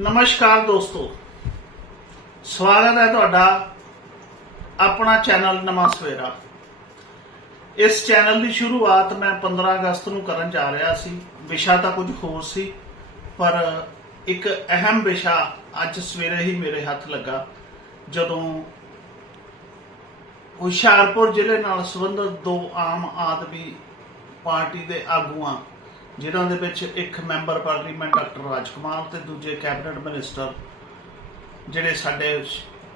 ਨਮਸਕਾਰ ਦੋਸਤੋ। ਸਵਾਗਤ ਹੈ ਤੁਹਾਡਾ ਆਪਣਾ ਚੈਨਲ ਨਵਾਂ ਸਵੇਰਾ। ਇਸ ਚੈਨਲ ਦੀ ਸ਼ੁਰੂਆਤ ਮੈਂ 15 ਅਗਸਤ ਨੂੰ ਕਰਨ ਜਾ ਰਿਹਾ ਸੀ। ਵਿਸ਼ਾ ਤਾਂ ਕੁਝ ਹੋਰ ਸੀ, ਪਰ ਇੱਕ ਅਹਿਮ ਵਿਸ਼ਾ ਅੱਜ ਸਵੇਰੇ ਹੀ ਮੇਰੇ ਹੱਥ ਲੱਗਾ। ਜਦੋਂ ਹੁਸ਼ਿਆਰਪੁਰ ਜ਼ਿਲ੍ਹੇ ਨਾਲ ਸੰਬੰਧਿਤ ਦੋ ਆਮ ਆਦਮੀ ਪਾਰਟੀ ਦੇ ਆਗੂਆਂ ਜਿਨ੍ਹਾਂ ਦੇ ਵਿੱਚ ਇੱਕ ਮੈਂਬਰ ਪਾਰਲੀਮੈਂਟ ਡਾਕਟਰ ਰਾਜਕੁਮਾਰ ਤੇ ਦੂਜੇ ਕੈਬਨਿਟ ਮਿਨਿਸਟਰ, ਜਿਹੜੇ ਸਾਡੇ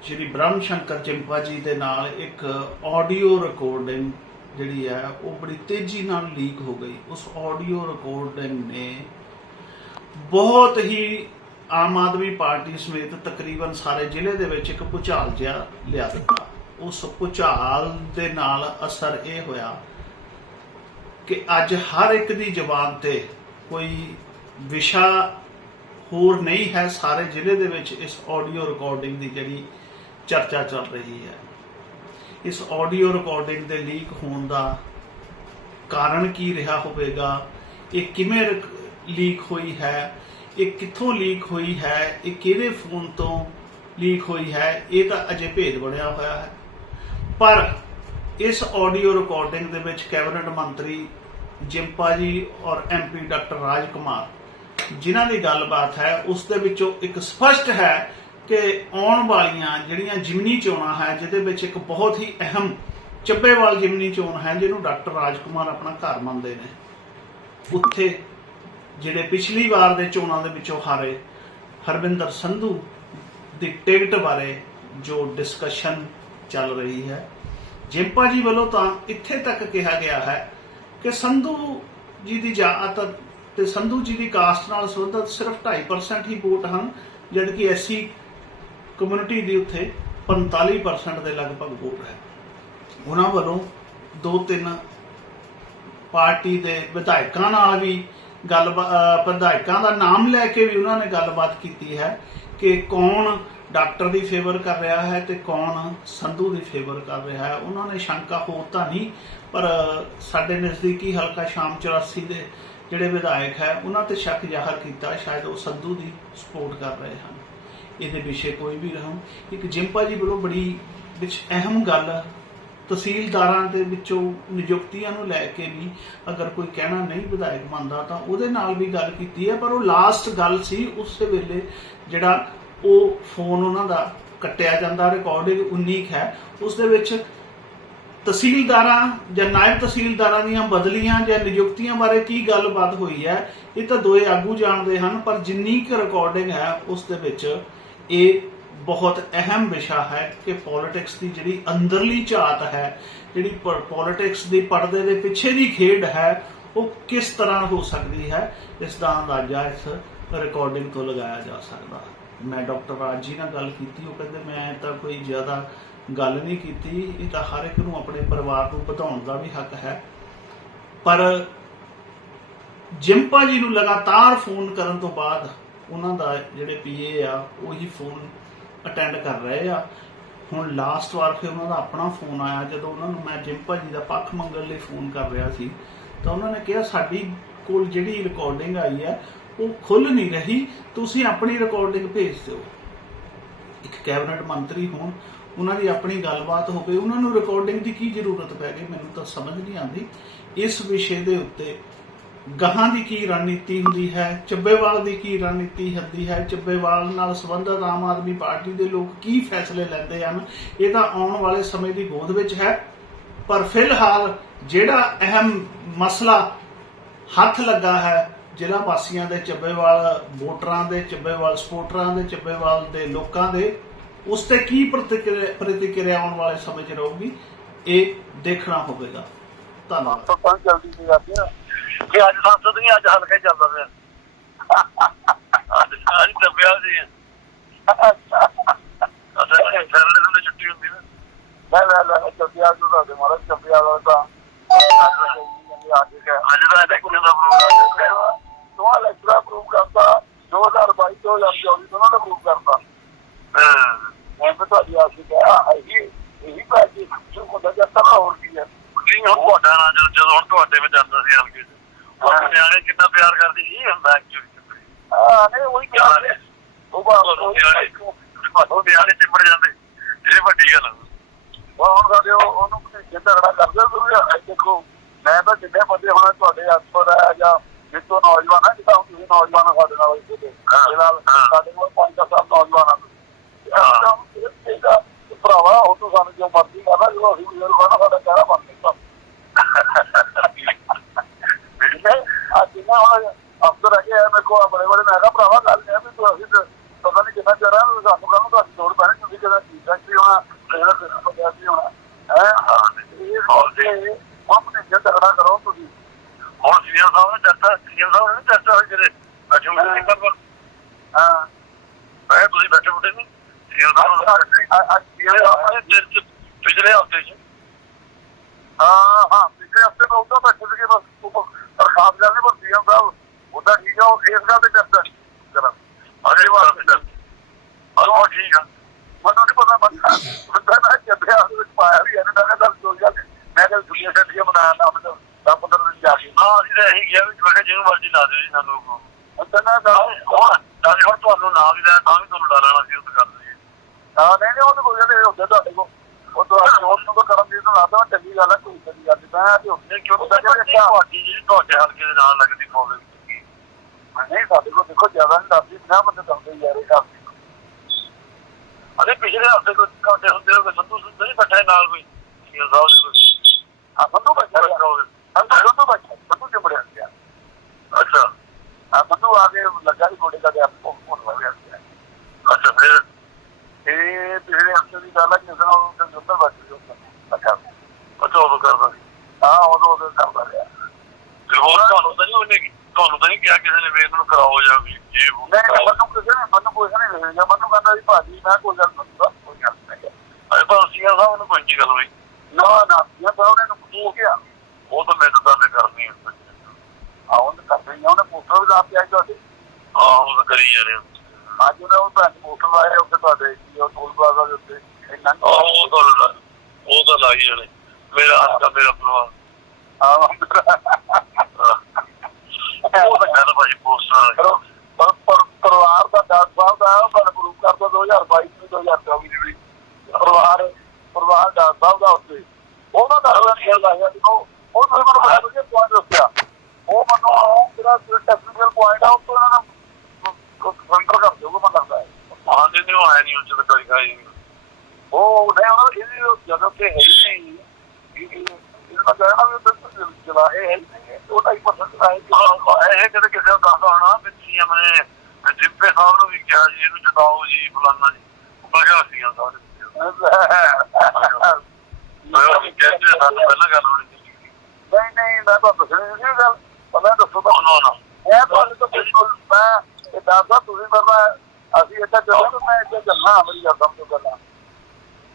ਸ਼੍ਰੀ ਬ੍ਰਹਮ ਸ਼ੰਕਰ ਚਿੰਪਾ ਜੀ ਦੇ ਨਾਲ ਇੱਕ ਆਡੀਓ ਰਿਕਾਰਡਿੰਗ ਜਿਹੜੀ ਹੈ, ਉਹ ਬੜੀ ਤੇਜ਼ੀ ਨਾਲ ਲੀਕ ਹੋ ਗਈ। ਉਸ ਆਡੀਓ ਰਿਕਾਰਡਿੰਗ ਨੇ ਬਹੁਤ ਹੀ ਆਮ ਆਦਮੀ ਪਾਰਟੀ ਸਮੇਤ ਤਕਰੀਬਨ ਸਾਰੇ ਜ਼ਿਲ੍ਹੇ ਦੇ ਵਿੱਚ ਇੱਕ ਭੁਚਾਲ ਜਿਹਾ ਲਿਆ ਦਿੱਤਾ। ਉਸ ਭੁਚਾਲ ਦੇ ਨਾਲ ਅਸਰ ਇਹ ਹੋਇਆ ਕਿ ਅੱਜ ਹਰ ਇੱਕ ਦੀ ਜ਼ਬਾਨ ਤੇ ਕੋਈ ਵਿਸ਼ਾ ਹੋਰ ਨਹੀਂ ਹੈ, ਸਾਰੇ ਜ਼ਿਲ੍ਹੇ ਦੇ ਵਿੱਚ ਇਸ ਆਡੀਓ ਰਿਕਾਰਡਿੰਗ ਦੀ ਜਿਹੜੀ ਚਰਚਾ ਚੱਲ ਰਹੀ ਹੈ। ਇਸ ਆਡੀਓ ਰਿਕਾਰਡਿੰਗ ਦੇ ਲੀਕ ਹੋਣ ਦਾ ਕਾਰਨ ਕੀ ਰਿਹਾ ਹੋਵੇਗਾ? ਇਹ ਕਿਵੇਂ ਲੀਕ ਹੋਈ ਹੈ? ਇਹ ਕਿੱਥੋਂ ਲੀਕ ਹੋਈ ਹੈ? ਇਹ ਕਿਹਦੇ ਫੋਨ ਤੋਂ ਲੀਕ ਹੋਈ ਹੈ? ਇਹ ਤਾਂ ਅਜੇ ਭੇਦ ਬਣਿਆ ਹੋਇਆ ਹੈ। ਪਰ ਇਸ ਆਡੀਓ ਰਿਕਾਰਡਿੰਗ ਦੇ ਵਿੱਚ ਕੈਬਨਿਟ ਮੰਤਰੀ ਜਿੰਪਾ ਜੀ ਔਰ ਐਮਪੀ ਡਾਕਟਰ ਰਾਜ ਕੁਮਾਰ, ਜਿਨ੍ਹਾਂ ਦੀ ਗੱਲਬਾਤ ਹੈ, ਉਸ ਦੇ ਵਿੱਚੋਂ ਇੱਕ ਸਪਸ਼ਟ ਹੈ ਕਿ ਆਉਣ ਵਾਲੀਆਂ ਜਿਹੜੀਆਂ ਜਿਮਨੀ ਚੋਣਾਂ ਹੈ, ਜਿਹਦੇ ਵਿੱਚ ਇੱਕ ਬਹੁਤ ਹੀ ਅਹਿਮ ਚੱਬੇਵਾਲ ਜਿਮਨੀ ਚੋਣ ਹੈ, ਜਿਹਨੂੰ ਡਾਕਟਰ ਰਾਜ ਕੁਮਾਰ ਆਪਣਾ ਘਰ ਮੰਨਦੇ ਨੇ। ਉੱਥੇ ਜਿਹੜੇ ਪਿਛਲੀ ਵਾਰ ਦੇ ਚੋਣਾਂ ਦੇ ਵਿੱਚੋਂ ਹਾਰੇ ਹਰਵਿੰਦਰ ਸੰਧੂ ਦੀ ਟਿਕਟ ਬਾਰੇ ਜੋ ਡਿਸਕਸ਼ਨ ਚੱਲ ਰਹੀ ਹੈ। ਜਿੰਪਾ ਜੀ ਵੱਲੋਂ ਤਾਂ ਇੱਥੇ ਤੱਕ ਕਿਹਾ ਗਿਆ ਹੈ ਕਿ ਸੰਧੂ ਜੀ ਦੀ ਜਾਤ ਤੇ ਸੰਧੂ ਜੀ ਦੀ ਕਾਸਟ ਨਾਲ ਸੰਬੰਧਿਤ ਸਿਰਫ 2.5% ਹੀ ਵੋਟ ਹਨ, ਜਦ ਕਿ ਐਸੀ ਕਮਿਊਨਿਟੀ ਦੀ ਉੱਥੇ 45% ਦੇ ਲਗਭਗ ਵੋਟ ਹੈ। ਉਹਨਾਂ ਵੱਲੋਂ ਦੋ ਤਿੰਨ ਪਾਰਟੀ ਦੇ ਵਿਧਾਇਕਾਂ ਨਾਲ ਵੀ ਗੱਲ ਵਿਧਾਇਕਾਂ ਦਾ ਨਾਮ ਲੈ ਕੇ ਵੀ ਉਹਨਾਂ ਨੇ ਗੱਲਬਾਤ ਕੀਤੀ ਹੈ ਕਿ ਕੌਣ ਡਾਕਟਰ ਦੀ ਫੇਵਰ ਕਰ ਰਿਹਾ ਹੈ ਤੇ ਕੌਣ ਸੰਧੂ ਦੀ ਫੇਵਰ ਕਰ ਰਿਹਾ ਹੈ? ਉਹਨਾਂ ਨੇ ਸ਼ੰਕਾ ਹੋਰ ਤਾਂ ਨਹੀਂ, ਪਰ ਸਾਡੇ ਨਜ਼ਦੀਕੀ ਹਲਕਾ ਸ਼ਾਮ 84 ਦੇ ਜਿਹੜੇ ਵਿਧਾਇਕ ਹੈ, ਉਹਨਾਂ ਤੇ ਸ਼ੱਕ ਜ਼ਾਹਰ ਕੀਤਾ, ਸ਼ਾਇਦ ਉਹ ਸੰਧੂ ਦੀ ਸਪੋਰਟ ਕਰ ਰਹੇ ਹਨ। ਇਹਦੇ ਵਿਸ਼ੇ ਕੋਈ ਵੀ ਰਹਮ ਇੱਕ ਜਿੰਪਾ ਜੀ ਵੱਲੋਂ ਬੜੀ ਵਿੱਚ ਅਹਿਮ ਗੱਲ, ਤਹਿਸੀਲਦਾਰਾਂ ਦੇ ਵਿੱਚੋਂ ਨਿਯੁਕਤੀਆਂ ਨੂੰ ਲੈ ਕੇ ਵੀ ਅਗਰ ਕੋਈ ਕਹਿਣਾ ਨਹੀਂ ਵਿਧਾਇਕ ਮੰਨਦਾ, ਤਾਂ ਉਹਦੇ ਨਾਲ ਵੀ ਗੱਲ ਕੀਤੀ ਹੈ, ਪਰ ਉਹ ਲਾਸਟ ਗੱਲ ਸੀ, ਉਸ ਵੇਲੇ ਜਿਹੜਾ ਉਹ ਫੋਨ ਉਹਨਾਂ ਦਾ ਕੱਟਿਆ ਜਾਂਦਾ ਰਿਕਾਰਡਿੰਗ 19 ਹੈ। ਉਸ ਦੇ ਵਿੱਚ ਤਹਿਸੀਲਦਾਰਾਂ ਜਾਂ ਨਾਇਬ ਤਹਿਸੀਲਦਾਰਾਂ ਦੀਆਂ ਬਦਲੀਆਂ ਜਾਂ ਨਿਯੁਕਤੀਆਂ ਬਾਰੇ ਕੀ ਗੱਲਬਾਤ ਹੋਈ ਹੈ, ਇਹ ਤਾਂ ਦੋਏ ਆਗੂ ਜਾਣਦੇ ਹਨ, ਪਰ ਜਿੰਨੀ ਕੁ ਰਿਕਾਰਡਿੰਗ ਹੈ, ਉਸ ਦੇ ਵਿੱਚ ਇਹ ਬਹੁਤ ਅਹਿਮ ਵਿਸ਼ਾ ਹੈ ਕਿ ਪੋਲਿਟਿਕਸ ਦੀ ਜਿਹੜੀ ਅੰਦਰਲੀ ਝਾਤ ਹੈ, ਜਿਹੜੀ ਪੋਲਿਟਿਕਸ ਦੀ ਪਰਦੇ ਦੇ ਪਿੱਛੇ ਦੀ ਖੇਡ ਹੈ, ਉਹ ਕਿਸ ਤਰ੍ਹਾਂ ਹੋ ਸਕਦੀ ਹੈ, ਇਸ ਦਾ ਅੰਦਾਜ਼ਾ ਇਸ ਰਿਕਾਰਡਿੰਗ ਤੋਂ ਲਗਾਇਆ ਜਾ ਸਕਦਾ ਹੈ। ਮੈਂ ਡਾਕਟਰ ਰਾਜ ਜੀ ਨਾਲ ਗੱਲ ਕੀਤੀ, ਉਹ ਕਹਿੰਦੇ ਮੈਂ ਤਾਂ ਕੋਈ ਜ਼ਿਆਦਾ ਗੱਲ ਨਹੀਂ ਕੀਤੀ, ਇਹ ਤਾਂ ਹਰ ਇੱਕ ਨੂੰ ਆਪਣੇ ਪਰਿਵਾਰ ਨੂੰ ਵਧਾਉਣ ਦਾ ਵੀ ਹੱਕ ਹੈ। ਪਰ ਜਿੰਪਾ ਜੀ ਨੂੰ ਲਗਾਤਾਰ ਫੋਨ ਕਰਨ ਤੋਂ ਬਾਅਦ ਉਹਨਾਂ ਦਾ ਜਿਹੜੇ ਪੀਏ ਆ, ਉਹੀ ਫੋਨ ਅਟੈਂਡ ਕਰ ਰਹੇ ਆ। ਹੁਣ ਲਾਸਟ ਵਾਰ ਫਿਰ ਉਹਨਾਂ ਦਾ ਆਪਣਾ ਫੋਨ ਆਇਆ, ਜਦੋਂ ਉਹਨਾਂ ਨੂੰ ਮੈਂ ਜਿੰਪਾ ਜੀ ਦਾ ਪੱਖ ਮੰਗਣ ਲਈ ਫੋਨ ਕਰ ਰਿਹਾ ਸੀ, ਤਾਂ ਉਹਨਾਂ ਨੇ ਕਿਹਾ ਸਾਡੀ ਕੋਲ ਜਿਹੜੀ ਰਿਕਾਰਡਿੰਗ ਆਈ ਹੈ ਉਹ ਖੁੱਲ ਨਹੀਂ ਰਹੀ, ਤੁਸੀਂ ਆਪਣੀ ਰਿਕਾਰਡਿੰਗ ਭੇਜ ਦਿਓ। ਇੱਕ ਕੈਬਨਿਟ ਮੰਤਰੀ ਹੋਣ, ਉਹਨਾਂ ਦੀ ਆਪਣੀ ਗੱਲਬਾਤ ਹੋਵੇ, ਉਹਨਾਂ ਨੂੰ ਰਿਕਾਰਡਿੰਗ ਦੀ ਕੀ ਜ਼ਰੂਰਤ ਪੈ ਗਈ, ਮੈਨੂੰ ਤਾਂ ਸਮਝ ਨਹੀਂ ਆਉਂਦੀ। ਇਸ ਵਿਸ਼ੇ ਦੇ ਉੱਤੇ ਗਾਹਾਂ ਦੀ ਕੀ ਰਣਨੀਤੀ ਹੁੰਦੀ ਹੈ, ਚੱਬੇਵਾਲ ਦੀ ਕੀ ਰਣਨੀਤੀ ਹੁੰਦੀ ਹੈ, ਚੱਬੇਵਾਲ ਨਾਲ ਸੰਬੰਧਿਤ ਆਮ ਆਦਮੀ ਪਾਰਟੀ ਦੇ ਲੋਕ ਕੀ ਫੈਸਲੇ ਲੈਂਦੇ ਹਨ, ਇਹ ਤਾਂ ਆਉਣ ਵਾਲੇ ਸਮੇਂ ਦੀ ਗੋਦ ਵਿੱਚ ਹੈ। ਪਰ ਫਿਲਹਾਲ ਜਿਹੜਾ ਅਹਿਮ ਮਸਲਾ ਹੱਥ ਲੱਗਾ ਹੈ ਜ਼ਿਲ੍ਹਾ ਵਾਸੀਆਂ ਦੇ ਚੱਬੇਵਾਲ ਵੋਟਰਾਂ ਦੇ ਚੱਬੇਵਾਲ ਸਪੋਰਟਰਾਂ ਦੇ ਚੱਬੇਵਾਲ ਦੇ ਲੋਕਾਂ ਦੇ ਉਸ ਤੇ ਕੀ ਪ੍ਰਤੀਕਿਰਿਆ ਆਉਣ ਵਾਲੇ ਸਮੇਂ 'ਚ ਰਹੂਗੀ ਇਹ ਦੇਖਣਾ ਹੋਵੇਗਾ। ਧੰਨਵਾਦ। ਸਰਪੰਚ ਜਲਦੀ ਨਹੀਂ ਆਦੀ ਨਾ ਕਿ ਅੱਜ ਸੰਸਦ ਨਹੀਂ ਅੱਜ ਹਲਕਾ ਹੀ ਚੱਲਦਾ ਪਿਆ ਅੱਜ ਅੱਜ ਦੱਬਿਆ ਸੀ। ਅਸਾਂ ਫੈਰਲੇ ਨੂੰ ਛੁੱਟੀ ਹੁੰਦੀ ਨਾ। ਲੈ ਲੈ ਲੈ ਚੱਬਿਆ ਨੂੰ ਤਾਂ ਮਾਰਾ ਚੱਬਿਆ ਵਾਲਾ ਤਾਂ। ਅੱਜ ਦਾ ਇਲੈਕਸ਼ਨ ਦਾ ਪ੍ਰੋਗਰਾਮ ਤੋਂ ਇਲੈਕਸ਼ਨ ਪ੍ਰੂਵ ਕਰਦਾ 2022 2024 ਦੋਨਾਂ ਦਾ ਪ੍ਰੂਵ ਕਰਦਾ ਹਾਂ। ਮੈਂ ਤਾਂ ਤੁਹਾਡੀ ਆਸ ਹੈ ਇਹੀ ਇਹੀ ਪਾਰਟੀ ਜੋ ਕੋਦਾ ਜਾਂਦਾ ਹੋਰ ਕੀ ਹੈ? ਨਹੀਂ ਹੁਣ ਤੁਹਾਡਾ ਨਾ ਜਦੋਂ ਜਦੋਂ ਹੁਣ ਤੁਹਾਡੇ ਵਿੱਚ ਜਾਂਦਾ ਸੀ ਹਲਕੇ ਚ। ਉਹ ਨਿਆਣੇ ਕਿੰਨਾ ਪਿਆਰ ਕਰਦੀ ਸੀ ਹੁੰਦਾ ਐਕਚੁਅਲੀ ਹਾਂ ਨਹੀਂ ਉਹੀ ਪਿਆਰ ਹੈ। ਨਿਆਣੇ ਉਹ ਨਿਆਣੇ ਚਿੰਬੜ ਜਾਂਦੇ। ਇਹ ਵੱਡੀ ਗੱਲ ਆ। ਉਹ ਹੁਣ ਸਾਡੇ ਉਹ- ਉਹਨੂੰ ਭਤੀਜੇ ਝਗੜਾ ਕਰਦੇ ਤੁਸੀਂ। ਦੇਖੋ ਮੈਂ ਤਾਂ ਜਿੰਨੇ ਬੰਦੇ ਹੁਣ ਤੁਹਾਡੇ ਅਸਪਰ ਹੈ ਜਾਂ ਜਿੱਤੋਂ ਨੌਜਵਾਨ ਹੈ ਜਿੱਦਾਂ ਹੁਣ ਤੁਸੀਂ ਨੌਜਵਾਨ ਹੋ ਸਾਡੇ ਨਾਲ ਇੱਥੇ ਦੇ। ਨਾਲ। ਸਾਡੇ ਕੋਲ ਪੰਜ ਦਸ ਸਾਲ ਨੌਜਵਾਨ ਹਾਂ। ਇਹਦਾ ਭਰਾਵਾ ਉਹ ਤੋਂ ਸਾਨੂੰ ਜੋ ਮਰਜ਼ੀ ਕਰਨਾ ਜਦੋਂ ਅਸੀਂ ਬਜ਼ੁਰਗ ਹੋਣਾ ਸਾਡਾ ਕਹਿਣਾ ਮੰਨ ਨਹੀਂ ਅੱਜ ਨਾ ਹੁਣ ਅਫਸਰ ਆ ਮੇਰੇ ਕੋਲ ਬੜੇ ਬੜੇ ਮੈਂ ਕਿਹਾ ਭਰਾਵਾ ਗੱਲ ਇਹ ਆ ਵੀ ਤੂੰ ਅਸੀਂ ਤੇ ਪਤਾ ਨਹੀਂ ਕਿੰਨਾ ਚਿਰ ਆ ਸਾਨੂੰ ਕਾਹਨੂੰ ਤੁਹਾਡੀ ਲੋੜ ਪੈਣੀ ਤੁਸੀਂ ਕਿਹਦਾ ਠੀਕ ਵੀ ਹੋਣਾ ਪੰਜਾਬੀ ਵੀ ਹੋਣਾ। ਹੈ? ਇਹ ਹੋਦੇ ਆਪਣੇ ਜਿੱਦ ਕਰੋ। ਤੁਸੀਂ ਹੁਣ ਸੀਐਮ ਸਾਹਿਬ ਨੇ ਚਰਚਾ ਸੀਐਮ ਸਾਹਿਬ ਨੇ ਚਰਚਾ ਹੋਈ ਜਿਹੜੇ ਅਜੂ ਸਿੰਘ ਪਰ ਹਾਂ। ਮੈਂ ਤੁਸੀਂ ਬੈਠੇ ਬੁੱਢੇ ਨਹੀਂ ਸੀਐਮ ਸਾਹਿਬ ਨੇ ਪਿਛਲੇ ਹਫ਼ਤੇ ਚ ਹਾਂ ਹਾਂ ਪਿਛਲੇ ਹਫ਼ਤੇ ਮੈਂ ਉੱਧਰ ਬੈਠੇ ਸੀਗੇ ਬਸ ਰਖਾਬ ਕਰਨੇ ਪਰ ਸੀਐਮ ਸਾਹਿਬ ਉਹਦਾ ਠੀਕ ਆ ਉਹ ਇਸ ਗੱਲ ਤੇ ਚਰਚਾ ਕਰਾਂ ਅਜੇ ਵਾਸਤੇ ਉਹ ਠੀਕ ਆ। ਮੈਨੂੰ ਨਹੀਂ ਪਤਾ ਬੰਦਾ ਬੰਦਾ ਨਾ ਚੱਲਿਆ ਉਹਦੇ ਵਿੱਚ ਪਾਇਆ ਵੀ ਇਹਨੇ ਮੈਂ ਕਿਹਾ ਚੱਲ ਕੋਈ ਗੱਲ ਨੀ। ਮੈਂ ਕਿਹਾ ਦੁਨੀਆ ਛੱਡ ਕੇ ਬਣਾਇਆ ਨਾ ਮੈਨੂੰ ਦਸ ਪੰਦਰਾਂ ਦਿਨ ਜਾ ਕੇ ਹਾਂ ਅਸੀਂ ਤਾਂ ਕਿਹਾ ਵੀ ਮੈਂ ਕਿਹਾ ਜਿਹਨੂੰ ਮਰਜ਼ੀ ਲਾ ਦਿਓ ਜੀ ਸਾਨੂੰ ਹੁੰਦਾ ਨਾ ਤਾਂ ਹੁਣ ਤਾਂ ਹੁਣ ਤੁਹਾਨੂੰ ਨਾਮ ਵੀ ਲੈਣਾ ਤਾਂ ਵੀ ਤੁਹਾਨੂੰ ਲਾ ਲੈਣਾ ਸੀ ਉਹ ਤਾਂ ਕਰ ਲਈ ਹਾਂ ਨਹੀਂ ਨਹੀਂ ਉਹਦੇ ਕੋਲ ਜਿਹੜੇ ਹੁੰਦੇ ਤੁਹਾਡੇ ਕੋਲ ਉਹ ਤੋਂ ਉਸ ਨੂੰ ਤਾਂ ਕਰਨ ਦੀ ਤਾਂ ਲਾਦਾ ਚੰਗੀ ਗੱਲ ਹੈ ਕੋਈ ਚੰਗੀ ਗੱਲ ਨਹੀਂ। ਮੈਂ ਤੇ ਨਹੀਂ ਕਿਉਂ ਤੁਹਾਡੀ ਜਿਹੜੀ ਤੁਹਾਡੇ ਹਲਕੇ ਦੇ ਨਾਲ ਲੱਗਦੀ ਕਾਲਜ ਨਹੀਂ ਸਾਡੇ ਕੋਲ ਦੇਖੋ ਜ਼ਿਆਦਾ ਨਹੀਂ ਦੱਸਦੀ 50 ਬੰਦੇ ਦੱਸਦੇ ਯਾਰ ਇਹ ਗੱਲ ਅਰੇ ਪਿਛਲੇ ਹਫ਼ਤੇ ਕੋਈ ਤੁਹਾਡੇ ਹੁੰਦੇ ਹੋ ਸੰਧੂ ਸੁੰਦਰ ਨਹੀਂ ਬੈਠਾ ਨਾਲ ਕੋਈ? ਸੀਐਮ ਸਾਹਿਬ ਦੇ ਕੋਈ? ਆ ਸੰਧੂ ਬੈਠਾ ਹੋਵੇ ਸੰਧੂ ਸੰਧੂ ਬੈਠਾ ਸੰਧੂ ਚਿੰਬੜਿਆ ਗਿਆ ਅੱਛਾ ਆ ਸੰਧੂ ਆ ਕੇ ਲੱਗਾ ਹੀ ਗੋਡੇ ਦਾ ਆਪ ਕੋਲ ਕੋਲ ਹੋ ਗਿਆ ਅੱਛਾ ਫਿਰ? ਇਹ ਪਿਛਲੇ ਹਫ਼ਤੇ ਦੀ ਗੱਲ ਹੈ ਜਿਸ ਨਾਲ ਉਹ ਜੁੱਤਰ ਬੈਠ ਗਿਆ ਅੱਛਾ। ਅੱਛਾ ਉਹ ਕਰਦਾ ਸੀ। ਹਾਂ ਉਦੋਂ ਉਦੋਂ ਕਰਦਾ ਰਿਹਾ। ਹੋਰ ਤੁਹਾਨੂੰ ਤਾਂ ਨਹੀਂ ਉਹਨੇ ਤੁਹਾਨੂੰ ਤਾਂ ਨਹੀਂ ਕਿਹਾ ਕਿਸੇ ਨੇ ਵੀ ਇਹਨਾਂ ਕਰਾਓ ਜਾਂ ਵੀ ਉਹ ਨਹੀਂ। ਮੈਨੂੰ ਕਿਸੇ ਨੇ ਮੈਨੂੰ ਕੋਈ ਨਹੀਂ ਮਿਲਿਆ ਮੈਨੂੰ ਕਹਿੰਦਾ ਵੀ ਭਾਜੀ ਮੈਂ ਕੋਈ ਗੱਲ ਨਹੀਂ ਕੋਈ ਗੱਲ ਨਹੀਂ ਅਰੇ ਪਰ ਸੀਐਮ ਸਾਹਿਬ ਨੂੰ ਕੋਈ ਨਹੀਂ ਗੱਲ ਹੋਈ? ਨਾ ਨਾ ਇਹ ਤਾਂ ਉਹਨੇ ਨੂੰ ਹੋ ਗਿਆ ਉਹ ਤਾਂ ਮੈਂ ਤਾਂ ਕਰਨੀ ਹੈ ਆ ਉਹਨੇ ਕਰਦੇ ਹੀ ਆ, ਉਹਨੇ ਪੋਸਟਰ ਵੀ ਲਾ ਕੇ ਆਈ ਤੁਹਾਡੇ। ਆਹ ਉਹ ਤਾਂ ਕਰੀ ਜਾ ਰਹੇ ਆ ਅੱਜ ਉਹਨੇ ਉਹ ਪੋਸਟਰ ਲਾਏ ਉੱਤੇ ਤੁਹਾਡੇ ਕੀ ਉਹ ਟੋਲ ਪਲਾਜ਼ਾ ਦੇ ਉੱਤੇ। ਇੰਨਾ ਉਹ ਤਾਂ ਲਾ- ਉਹ ਤਾਂ ਲਾਈ ਜਾਣੇ ਮੇਰਾ ਦਾ ਮੇਰਾ ਪਰਿਵਾਰ ਹਾਂ ਆਹ। ਉਹ ਤਾਂ ਕਹਿੰਦਾ ਭਾਈ ਪੋਸਟਰ ਪਰ ਪਰ- ਪਰ ਪਰਿਵਾਰ ਦਾ ਡਾਕਟਰ ਸਾਹਿਬ ਦਾ ਉਹ ਗੱਲ ਪ੍ਰੂਫ ਕਰਦਾ 2022 ਨੂੰ 2024 ਦੀ ਵੀ ਪਰਿਵਾਰ ਪਰਿਵਾਰ ਡਾਕਟਰ ਸਾਹਿਬ ਦਾ ਉੱਤੇ ਉਹਨਾਂ ਦਾ ਰਵਨ ਖੇਲ ਲਾਇਆ ਦੇਖੋ ਉਹ ਤੁਸੀਂ ਮੈਨੂੰ ਬੜਾ ਵਧੀਆ ਪੁਆਇੰਟ ਦੱਸਿਆ ਉਹ ਮੈਨੂੰ ਜਿਹੜਾ ਟੈਕਨੀਕਲ ਪੁਆਇੰਟ ਆ ਉਹ ਤੋਂ ਇਹਨਾਂ ਨੇ ਕੰਟਰ ਕਰ ਦਿਓਗੇ ਮੈਨੂੰ ਲੱਗਦਾ ਹੈ ਹਾਂ ਦੇ ਨੇ ਉਹ ਹੈ ਨਹੀਂ ਉੱਚ ਤਾਂ ਕੋਈ ਖਾਈ ਨਹੀਂ। ਉਹ ਨਹੀਂ ਉਹਨਾਂ ਇਹਦੀ ਜਦੋਂ ਤੇ ਹੈ ਹੀ ਨਹੀਂ। ਇਹ ਇਹਨਾਂ ਦਾ ਕਹਿਣਾ ਵੀ ਬਿਲਕੁਲ ਚਲਾ ਇਹ ਹੈ ਉਹ ਤਾਂ ਹੀ ਪਸੰਦ ਆਏ ਕਿ ਹਾਂ, ਇਹ ਕਿਤੇ ਕਿਸੇ ਨੂੰ ਦੱਸਦਾ ਹੋਣਾ ਵੀ ਸੀਐਮ ਨੇ ਜਿੱਪੇ ਸਾਹਿਬ ਨੂੰ ਵੀ ਕਿਹਾ ਜੀ ਇਹਨੂੰ ਜਿਤਾਓ ਜੀ ਫਲਾਨਾ ਜੀ। ਸੀਐਮ ਸਾਹਿਬ ਨੇ ਮੈਂ ਕਹਿੰਦੇ ਸਾਨੂੰ ਪਹਿਲਾਂ ਗੱਲ ਹੋਣੀ ਨਹੀਂ ਨਹੀਂ ਮੈਂ ਤਾਂ ਦੱਸਣੀ ਨਹੀਂ ਗੱਲ। ਪਤਾ ਦੱਸੋ ਤਾਂ ਨਾ ਨਾ ਮੈਂ ਤੁਹਾਨੂੰ ਤਾਂ ਬਿਲਕੁਲ ਮੈਂ ਇਹ ਦੱਸਦਾ ਤੁਸੀਂ ਕਰਨਾ ਅਸੀਂ ਇੱਥੇ ਤੇ ਮੈਂ ਇੱਥੇ ਚੱਲਣਾ ਮੇਰੀ ਗੱਲ ਸਮਝੋ ਗੱਲਾਂ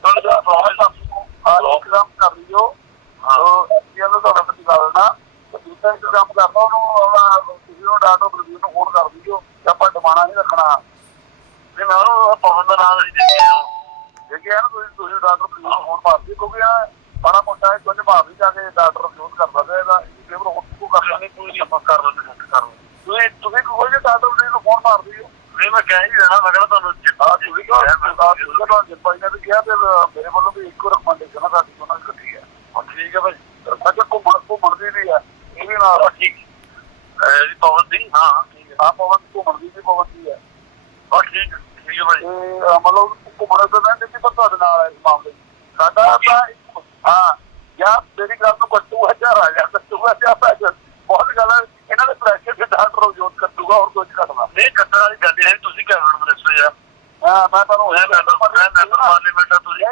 ਤੁਹਾਨੂੰ ਤਾਂ ਪ੍ਰੋਬਲਮ ਆ ਇੱਕ ਕੰਮ ਕਰ ਲਿਓ। ਹਾਂ। ਉਹ ਨੂੰ ਤੁਹਾਡਾ ਦੂਸਰਾ ਕਰਨਾ ਉਹਨੂੰ ਉਹਦਾ ਤੁਸੀਂ ਨੂੰ ਡਾਟਾ ਪ੍ਰਵੀਨ ਨੂੰ ਫੋਨ ਕਰ ਦਿਓ ਕਿ ਆਪਾਂ ਡਮਾਣਾ ਨਹੀਂ ਰੱਖਣਾ। ਨਹੀਂ ਮੈਂ ਉਹਨੂੰ ਪਵਨ ਦਾ ਨਾਮ ਨਹੀਂ ਦੇਖਿਆ ਜੇ ਕਿ ਨਾ ਤੁਸੀਂ ਤੁਸੀਂ ਡਾਕਟਰ ਪ੍ਰਵੀਨ ਨੂੰ ਫੋਨ ਮਾਰ ਦਿਓ ਕਿਉਂਕਿ ਆ ਬੜਾ ਮੋਟਾ ਹੈ ਕੁਝ ਭਾਵ ਵੀ ਜਾ ਕੇ ਡਾਕਟਰ ਯੂਜ਼ ਕਰਦਾ ਕੋ ਨਹੀਂ ਆਪਾਂ ਕਰ ਲੈਂਦੇ ਕਰ ਲੈਂਦੇ ਤੁਸੀਂ ਤੁਸੀਂ ਕੋਈ ਡਾਕਟਰ ਪ੍ਰਵੀਨ ਨੂੰ ਫੋਨ ਮਾਰ ਦਿਓ। ਨਹੀਂ ਮੈਂ ਕਹਿ ਹੀ ਦੇਣਾ ਮੈਂ ਕਹਿੰਦਾ ਤੁਹਾਨੂੰ ਆ ਜਿੱਤਾ ਤੁਸੀਂ ਕਹੋ ਸਰਕਾਰ ਤੁਸੀਂ ਕਹੋ ਜਿੱਪਾਈ ਨੇ ਵੀ ਕਿਹਾ ਤੇ ਮੇਰੇ ਵੱਲੋਂ ਵੀ ਇੱਕੋ ਰეკਮੈਂਡੇਸ਼ਨ ਆ ਸਾਡੀ ਉਹਨਾਂ ਦੀ ਇਕੱਠੀ ਹੈ ਠੀਕ ਹੈ ਭਾਈ। ਅੱਛਾ ਘੁੰਮਣ ਘੁੰਮਣ ਦੀ ਵੀ ਹੈ ਇਹ ਵੀ ਨਾਲ ਠੀਕ। ਹੈ ਜੀ ਪਵਨ ਦੀ? ਹਾਂ ਠੀਕ ਹੈ ਆ ਪਵਨ ਘੁੰਮਣ ਦੀ ਵੀ ਪਵਨ ਦੀ ਹੈ ਹਾਂ ਠੀਕ ਹੈ ਠੀਕ ਹੈ ਭਾਈ। ਤੇ ਅਹ, ਮਤਲਬ ਘੁੰਮਣ ਦਾ ਤਾਂ ਨਹੀਂ ਪਰ ਤੁਹਾਡੇ ਨਾਲ ਹੈ ਇਸ ਮਾਮਲੇ। ਸਾਡਾ ਤਾਂ ਹਾਂ ਤੇਰੀ ਗੱਲ ਨੂੰ ਕੱਟੂ ਆ ਜਾ ਕੱਟੂ ਹਜ਼ਾਰ ਆ ਜਾ ਬਹੁਤ ਗੱਲ ਹੈ, ਬ੍ਰੈਕਟ ਦੇ ਡਾਕਟਰ ਜੋਤ ਕੱਟੂਗਾ ਹੋਰ ਕੁਝ ਕੱਟਣਾ ਨਹੀਂ ਕੱਟਣ ਵਾਲੀ ਗੱਲ ਹੈ ਤੁਸੀਂ ਕੈਬਨਿਟ ਮਿਨਿਸਟਰ ਆ ਹਾਂ ਮੈਂ ਤੁਹਾਨੂੰ ਇਹ ਮੈਂਬਰ ਮੈਂ ਮੈਂਬਰ ਪਾਰਲੀਮੈਂਟ ਆ ਤੁਸੀਂ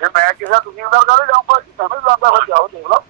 ਮੈਂ ਮੈਂ ਕਿਸੇ ਤੁਸੀਂ ਅੰਦਰ ਕਰੇ ਜਾਊਂਗਾ ਜਿੱਥੇ ਜਾਂਦਾ ਫਿਰ ਜਾਓ ਦੇਖ ਲਓ।